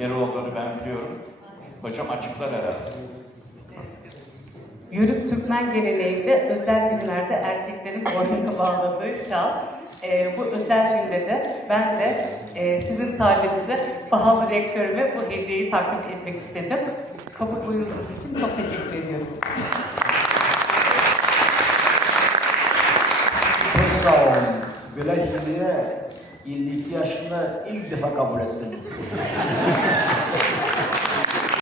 yeri olduğunu ben biliyorum. Hocam açıklar herhalde. Yörük Türkmen geleneğinde özel günlerde erkeklerin boynuna bağladığı şal. Ee, bu özel günde de ben de e, sizin sayenizde pahalı rektörüme bu hediyeyi takdim etmek istedim. Kabul buyurduğunuz için çok teşekkür ediyorum. Çok sağ olun. Böyle hediye 52 yaşında ilk defa kabul ettim.